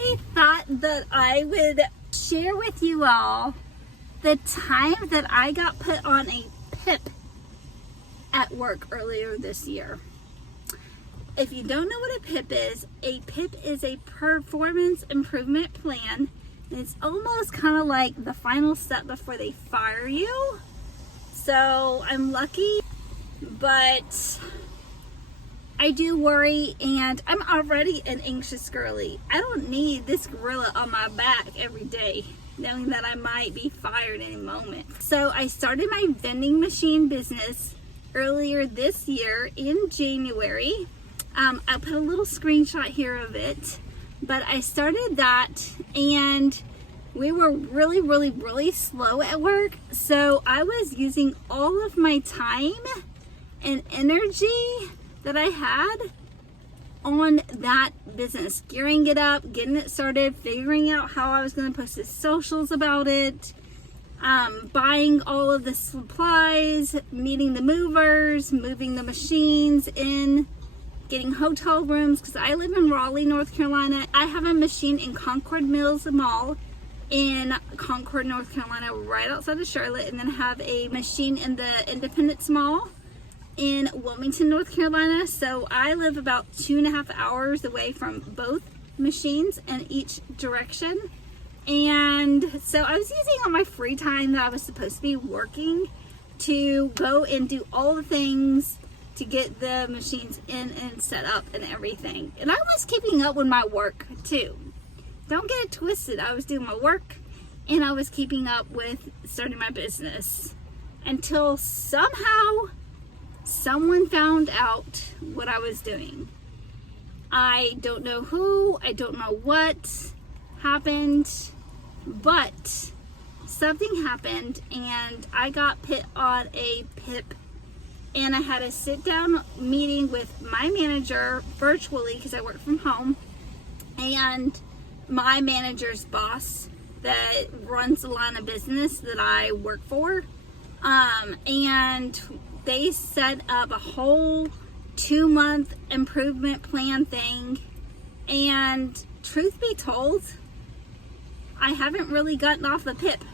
I thought that I would share with you all the time that I got put on a PIP at work earlier this year. If you don't know what a PIP is a performance improvement plan. And it's almost kind of like the final step before they fire you. So I'm lucky, but I do worry, and I'm already an anxious girly. I don't need this gorilla on my back every day, knowing that I might be fired any moment. So I started my vending machine business earlier this year in January. I put a little screenshot here of it, but I started that, and we were really slow at work. So I was using all of my time and energy that I had on that business, gearing it up, getting it started, figuring out how I was going to post the socials about it, buying all of the supplies, meeting the movers, moving the machines in, getting hotel rooms, because I live in Raleigh, North Carolina. I have a machine in Concord Mills Mall in Concord, North Carolina, right outside of Charlotte, and then have a machine in the Independence Mall in Wilmington, North Carolina. So I live about 2.5 hours away from both machines in each direction. And so I was using all my free time that I was supposed to be working to go and do all the things to get the machines in and set up and everything. And I was keeping up with my work too. Don't get it twisted. I was doing my work and I was keeping up with starting my business until somehow someone found out what I was doing. I don't know who, I don't know what happened, but something happened and I got put on a PIP, and I had a sit down meeting with my manager virtually because I work from home, and my manager's boss that runs the line of business that I work for, and they set up a whole 2-month improvement plan thing. And truth be told, I haven't really gotten off the PIP.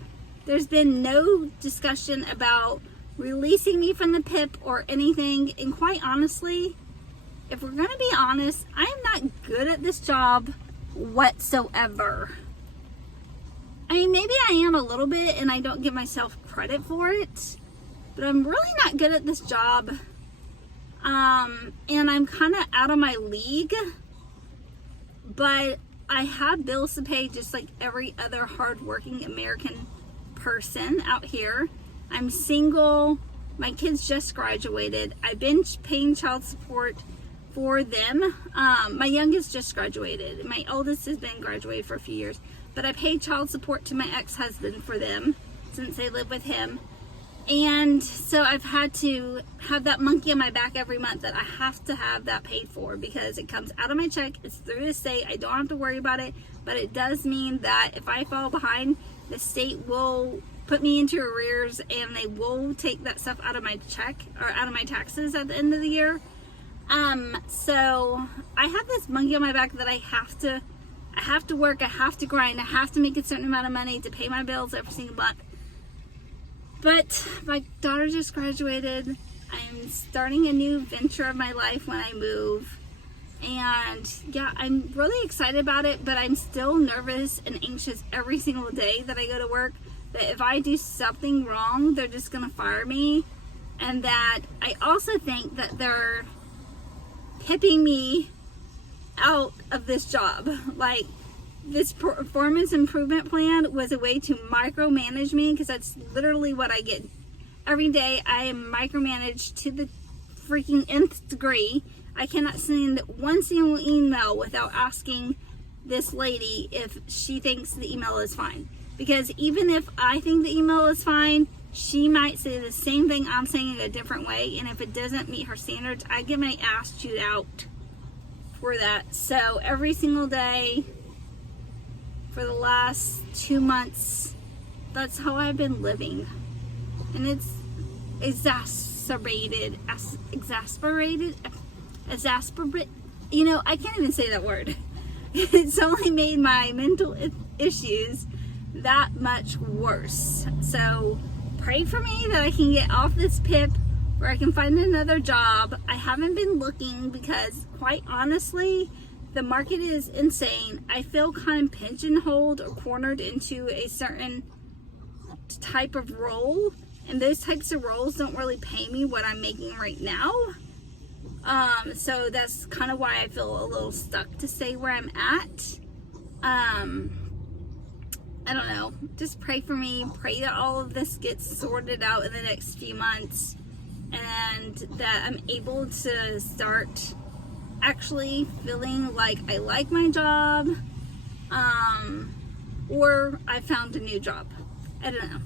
There's been no discussion about releasing me from the PIP or anything. And quite honestly, if we're gonna be honest, I am not good at this job whatsoever. I mean, maybe I am a little bit and I don't give myself credit for it, but I'm really not good at this job. And I'm kind of out of my league, but I have bills to pay just like every other hardworking American person out here. I'm single. My kids just graduated. I've been paying child support for them. My youngest just graduated. My oldest has been graduated for a few years, but I paid child support to my ex-husband for them since they live with him. And so I've had to have that monkey on my back every month that I have to have that paid for because it comes out of my check. It's through the state. I don't have to worry about it, but it does mean that if I fall behind, the state will put me into arrears and they will take that stuff out of my check or out of my taxes at the end of the year. So I have this monkey on my back that I have to work, I have to grind, I have to make a certain amount of money to pay my bills every single month. But my daughter just graduated. I'm starting a new venture of my life when I move. And yeah, I'm really excited about it, but I'm still nervous and anxious every single day that I go to work, that if I do something wrong, they're just gonna fire me. And that I also think that they're pipping me out of this job. Like, this performance improvement plan was a way to micromanage me, because that's literally what I get every day. I am micromanaged to the freaking nth degree. I cannot send one single email without asking this lady if she thinks the email is fine, because even if I think the email is fine, she might say the same thing I'm saying in a different way, and if it doesn't meet her standards, I get my ass chewed out for that. So every single day for the last 2 months, that's how I've been living. And it's exasperated, you know, I can't even say that word. it's only made my mental issues that much worse. So pray for me that I can get off this PIP, where I can find another job. I haven't been looking because, quite honestly, the market is insane. I feel kind of pigeonholed or cornered into a certain type of role, and those types of roles don't really pay me what I'm making right now. So that's kind of why I feel a little stuck to stay where I'm at. I don't know. Just pray for me. Pray that all of this gets sorted out in the next few months, and that I'm able to start actually feeling like I like my job, or I found a new job. I don't know.